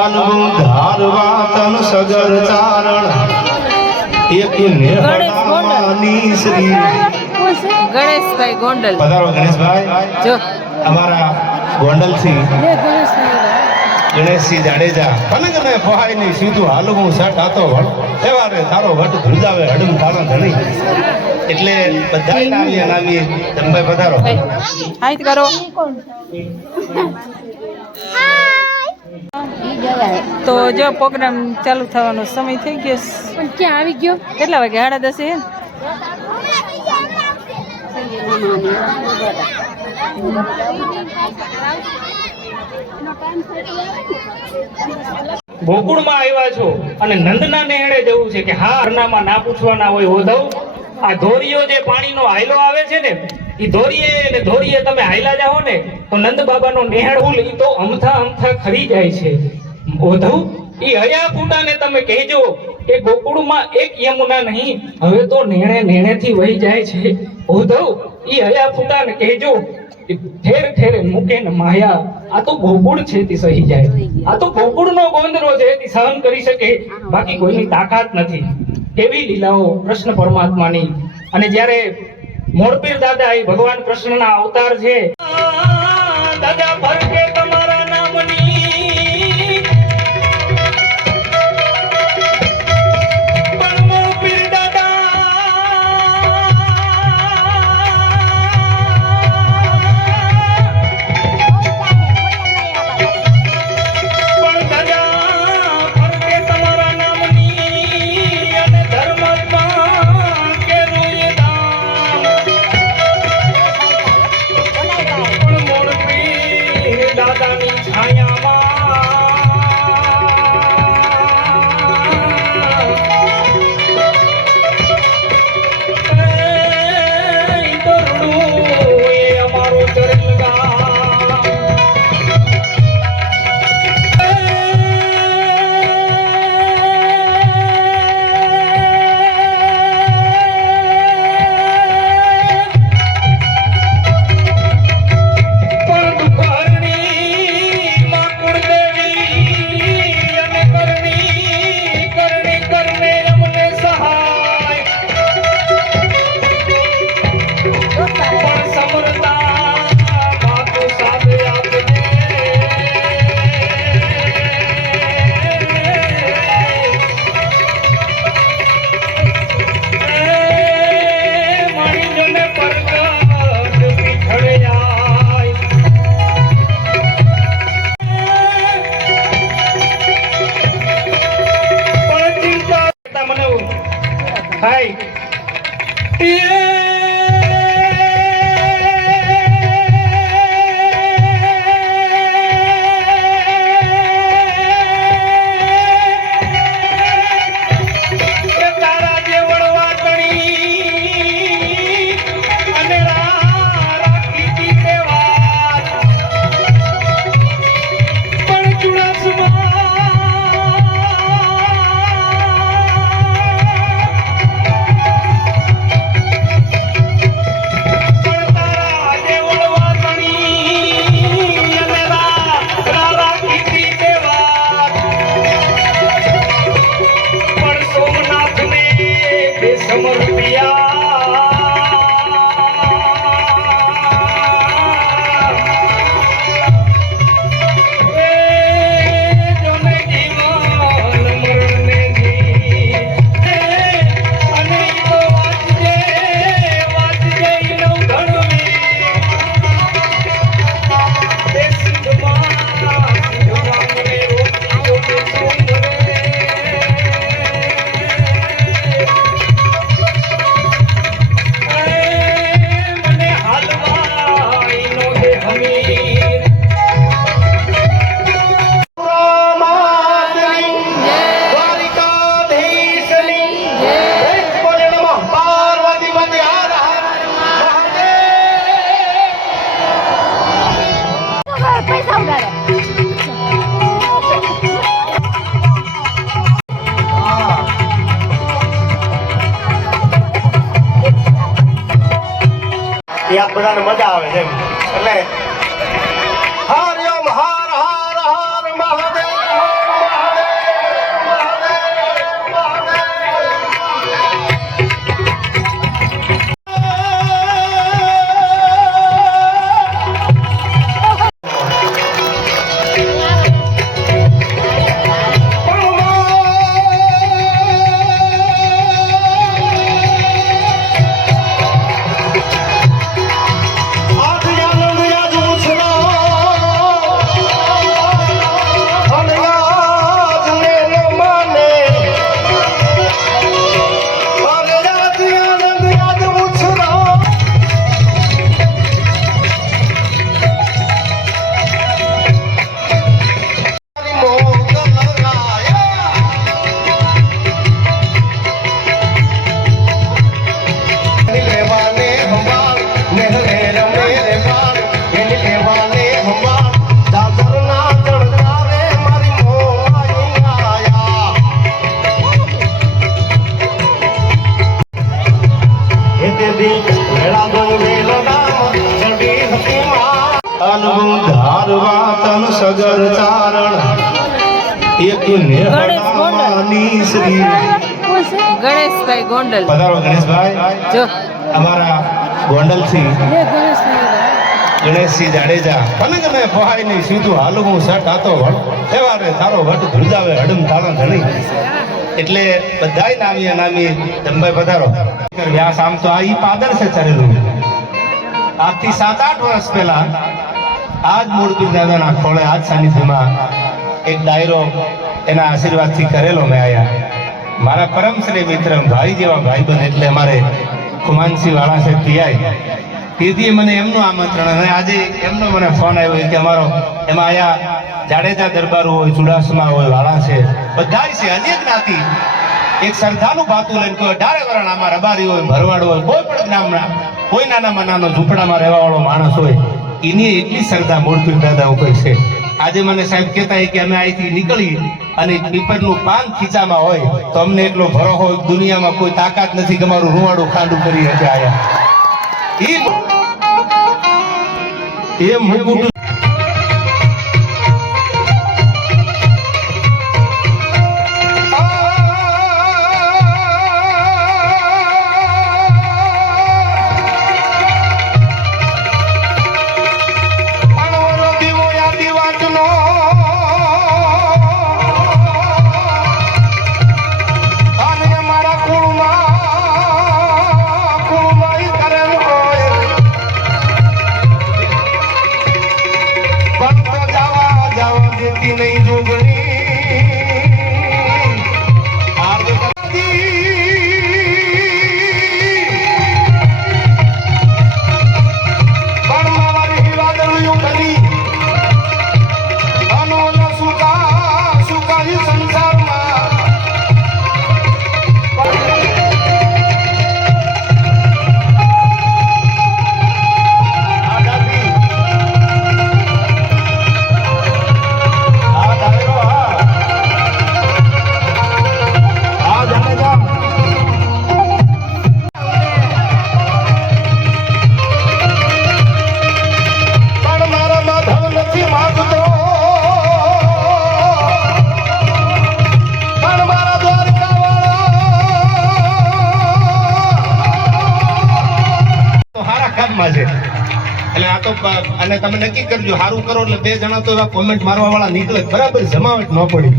અનબુ ધારવા તન સગર ચારણ એક નિર્મળાની શ્રી ગણેશભાઈ ગોંડલ. પધારો ગણેશભાઈ. જો અમારા ગોંડલ થી ગણેશસિંહ જાડેજા કનકને પહાય ની સીધું હાલવું સટ આતો એવા રે તારો વટ ધ્રુજાવે હડમ તારા ધણી એટલે બધાય નામી નામી ધનભાઈ પધારો. હાઈ કરો. તો જો પ્રોગ્રામ ચાલુ થવાનો સમય થઈ ગયો. પણ ક્યાં આવી ગયો? કેટલા વાગે? 10:30. ગોકુળમાં આવ્યા છો અને નંદના નેહડે જવું છે કે હા હરનામાં ના પૂછવાના હોય હોધવ. આ ધોરીઓ જે પાણીનો હાયલો આવે છે ને એ ધોરીએ તમે હાયલા જાઓ ને તો નંદ બાબાનો નેહડ ઈ તો અમથા અમથા ખરી જાય છે. ઓધવ ઈ હયા ફૂટાને તમે કહેજો કે ગોકુળમાં એક યમુના નહીં હવે તો નેણે થી વહી જાય છે. ઓધવ ઈ હયા ફૂટાને કહેજો ઠેર ઠેર મૂકે ને માયા આ તો ગોકુળ છે તે સહી જાય. આ તો ગોકુળનો ગોંદરો છે તે સહન કરી શકે બાકી કોઈની તાકાત નથી. કેવી લીલાઓ કૃષ્ણ પરમાત્માની. અને જ્યારે મોરપીર દાદા એ ભગવાન કૃષ્ણના અવતાર છે. દાદા ભરકે તમારા નામની પણ મોરપીર દાદા પણ દાદા ભરકે તમારા નામની અને ધર્મમાં કેરું એ દામ પણ મોરપીર દાદાની છાયામાં એ તરડું એ અમારો ચરણ લગા ત્યાં બધાને મજા આવે છે એટલે હરિ ઓમ હર હર હર મહાદેવ. એક નેહડાની શ્રી ગણેશભાઈ ગોંડલ પધારો ગણેશભાઈ જો અમારા ગોંડલથી ગણેશજી જાડેજા કનકને પહાઈ નહીં સીધું હાલવું સટ આતો વળ એવા રે તારો વટ ધ્રુજાવે હડમ તારા ધણી એટલે બધાય નામી જમભાઈ પધારો વ્યાસ આમ તો આ ઈ પાદર છે ચરેલું આજથી 7-8 વર્ષ પહેલા આજ મૂળપીર દાદાના ખોળે આજ સાનિધ્યમાં એક ડાયરો એના આશીર્વાદથી કરેલો મેં આયા મારા પરમ શ્રી મિત્ર ભાઈ જેવા ભાઈબંધ એટલે અમારે ખુમાનસિંહ વાળા છે પિયાઈ તેથી મને એમનું આમંત્રણ અને આજે એમનો મને ફોન આવ્યો કે અમારો એમાં આયા જાડેજા દરબારો હોય ચુડાસમા હોય વાળા છે બધા છે અનેક જ્ઞાતિ એક શ્રદ્ધાનું ભાતું લઈને કોઈ 18 વરણ આમાં રબારી હોય ભરવાડ હોય કોઈ પણ જ્ઞામના કોઈ નાનામાં નાનો ઝૂંપડામાં રહેવા વાળો માણસ હોય એની એટલી શ્રદ્ધા મૂળપીર દાદા ઉપર છે આજે મને સાહેબ કહેતા કે અમે અહીંથી નીકળી અને પીપળનું પાન ખીચામાં હોય તો અમને એટલો ભરો હોય દુનિયામાં કોઈ તાકાત નથી કે અમારું રૂવાડું ખાંડું કરી શકે આયા એ મુકુટ નહીં જોગણી એટલે આ તો અને તમે નક્કી કરજો સારું કરો એટલે 2 જણા તો એવા કોમેન્ટ મારવા વાળા નીકળે બરાબર જમાવટ ન પડી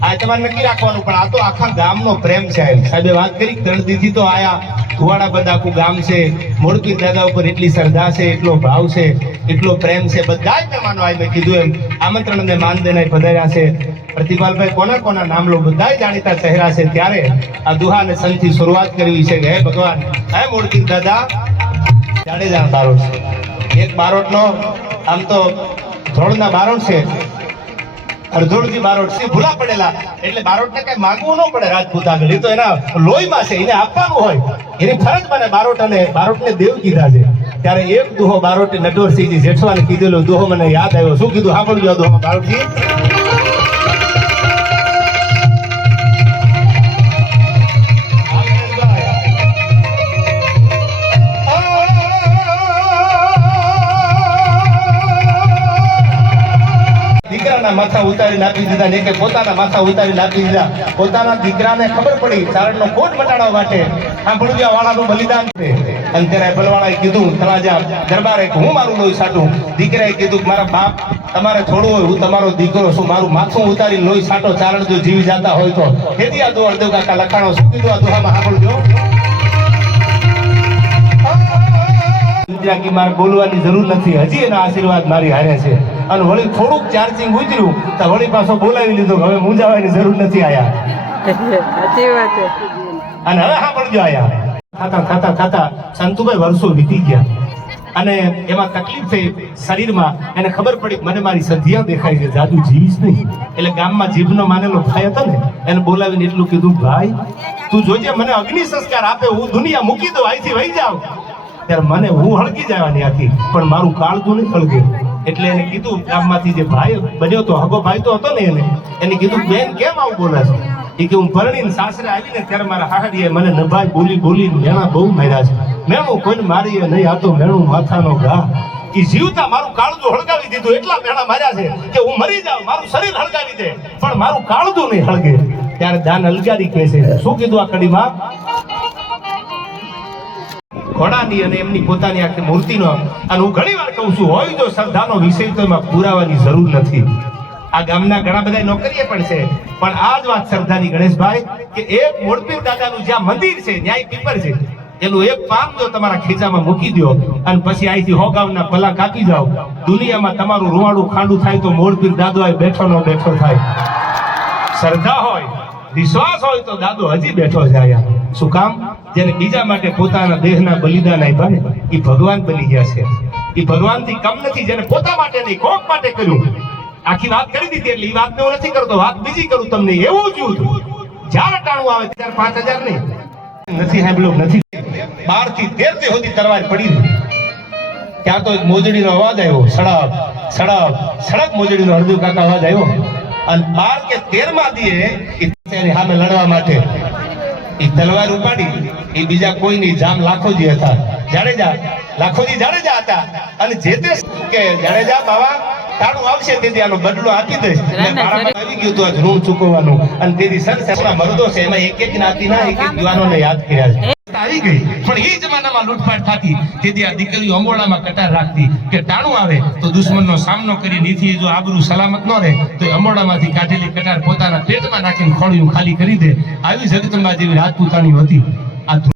આ તમારે નક્કી રાખવાનું પણ આ તો આખા ગામનો પ્રેમ છે સાહેબે વાત કરી ગણતીથી તો આયા ધુવાડા બધા આખું ગામ છે મૂળપીર દાદા ઉપર એટલી શ્રદ્ધા છે એટલો ભાવ છે એટલો પ્રેમ છે બધા જ મહેમાનો આવી મેં કીધું એમ આમંત્રણ અને માન દેને પધાર્યા છે પ્રતિપાલભાઈ કોના કોના નામ લો બધા જાણીતા ચહેરા છે ત્યારે આ દુહા અને સંતથી શરૂઆત કરવી છે કે હે ભગવાન હે મૂળપીર દાદા જાડેજા બારોટ છે એક બારોટનો આમ તો ધોળના બારોટ છે અડધોળથી બારોટ છે ભૂલા પડેલા એટલે બારોટને કઈ માંગવું ન પડે રાજપૂત આગળ એ તો એના લોહીમાં છે એને આપવાનું હોય એની ફરજ મને બારોટ અને બારોટને દેવ કીધા છે ત્યારે એક દુહો બારોટે નટવરસિંહજી જેઠવાને કીધેલો દુહો મને યાદ આવ્યો શું કીધું સાંભળજો દુહો બારોટજી માથા ઉતારી નાખી દીધા ને કે પોતાના માથા ઉતારી નાખી દીધા પોતાના દીકરાને ખબર પડી ચારણનો કોટ મટાડવા માટે સાંભળું વાળાનું બલિદાન છે અને ત્યારે બલવાળાએ કીધું તળાજા દરબારે હું મારું લોહી સાટું દીકરાએ કીધું મારા બાપ તમારે થોડું હોય હું તમારો દીકરો છું મારું માથું ઉતારી લોહી સાટો ચારણ જો જીવી જતા હોય તો ખેતી આ દોડ દેવ કાકા લખાણો શું કીધું આ દોહામાં સાંભળજો ગુજરાતી મારે બોલવાની જરૂર નથી હજી એના આશીર્વાદ મારી હારે છે અને વળી થોડુંક ચાર્જિંગ ઉતર્યું તો વળી પાછો બોલાવી લીધો હવે મૂંઝાવાની જરૂર નથી આયા સાચી વાત છે અને હવે સાંભળજો આયા ખાતા સંતુભાઈ વર્ષો વીતી ગયા અને એમાં તકલીફ થઈ શરીરમાં એને ખબર પડી મને મારી સંધિયા દેખાય છે જાદુ જીવીશ નહીં એટલે ગામમાં જીભનો માનેલો ભાઈ હતો ને એને બોલાવીને એટલું કીધું ભાઈ તું જોજે મને અગ્નિ સંસ્કાર આપે હું દુનિયા મૂકી દઉં અહીંથી વહી જાઉં ત્યારે મને હું હળગી જવાની આખી પણ મારું કાળતું નહીં હળગે એટલે એને કીધું ગામમાંથી જે ભાઈ બન્યો તો હગો ભાઈ તો હતો ને એને કીધું બેન કેમ આવું બોલે છે એ કે હું પરણીને સાસરે આવીને ત્યારે મારા હાહડીએ મને નભાઈ બોલી મેણા બહુ માર્યા છે મેણું કોઈને મારીએ નહીં આ તો મેણું માથાનો ઘા એ જીવતા મારું કાળજું હળગાવી દીધું, એટલા ભેણા માર્યા છે કે હું મરી જાઉં, મારું શરીર હળગાવી દે પણ મારું કાળજું નહીં હળગે. ત્યારે દાન અલગારી કહે છે, શું કીધું આ કડીમાં? ઘોડાની અને એમની પોતાની આખી મૂર્તિનો. અને હું ઘણી વાર કહું છું, હોય જો શ્રદ્ધાનો વિષય તો એમાં પુરાવાની જરૂર નથી. આ ગામના ઘણા બધા નોકરીએ પણ છે, પણ આ જ વાત શ્રદ્ધાની ગણેશભાઈ કે એક મોડપીર દાદાનું જ્યાં મંદિર છે ન્યાય પીપર છે, એનું એક પાન જો તમારા ખીચામાં મૂકી દો અને પછી અહીંથી હોગાવના પલા કાપી જાઓ, દુનિયામાં તમારું રૂવાડું ખાંડું થાય તો મોડપીર દાદો અહીં બેઠો નો બેઠો થાય. શ્રદ્ધા હોય, વિશ્વાસ હોય તો દાદો હજી બેઠો છે અહીંયા. શું કામ? જેને બીજા માટે પોતાના દેહના બલિદાન આપ્યા ને એ ભગવાન બની ગયા છે. એ ભગવાનથી કમ નથી, જેને પોતા માટે નહીં કોક માટે કર્યું. આખી વાત કરી દીધી એટલે એ વાત હું નથી કરતો, વાત બીજી કરું તમને. એવું જ જ્યારે ટાણું આવે ત્યારે 5000 નહીં નથી સાંભળ્યું નથી. 12 થી 13 સુધી તલવાર પડી ત્યાં તો એક મોજડીનો અવાજ આવ્યો, સડક સડક સડક મોજડીનો હળદુ કાકા અવાજ આવ્યો. અને 12 કે 13મા દીએ એ સામે લડવા માટે એ તલવાર ઉપાડી. એ બીજા કોઈ નહીં, જામ લાખોજી હતા, જાડેજા લાખોજી જાડેજા હતા. અને જે તે કે જાડેજા બાવા તાણું આવશે તેથી આનો બદલો આપી દઈશ. આવી ગયું તો આજ ઋણ ચૂકવવાનું. અને તેથી સંસ્થા મરદો છે એમાં એક એક જ્ઞાતિના એક એક યુવાનોને યાદ કર્યા છે. આવી ગઈ પણ એ જમાનામાં લૂંટફાટ થતી, તેથી આ દીકરીઓ અંબોડામાં કટાર રાખતી કે ટાણું આવે તો દુશ્મનનો સામનો કરી નીથી જો આબરૂ સલામત ન રહે તો અંબોડામાંથી કાઢેલી કટાર પોતાના પેટમાં નાખીને ખોળિયું ખાલી કરી દે. આવી જગદંબા જેવી રાજપૂતાણી હતી. આ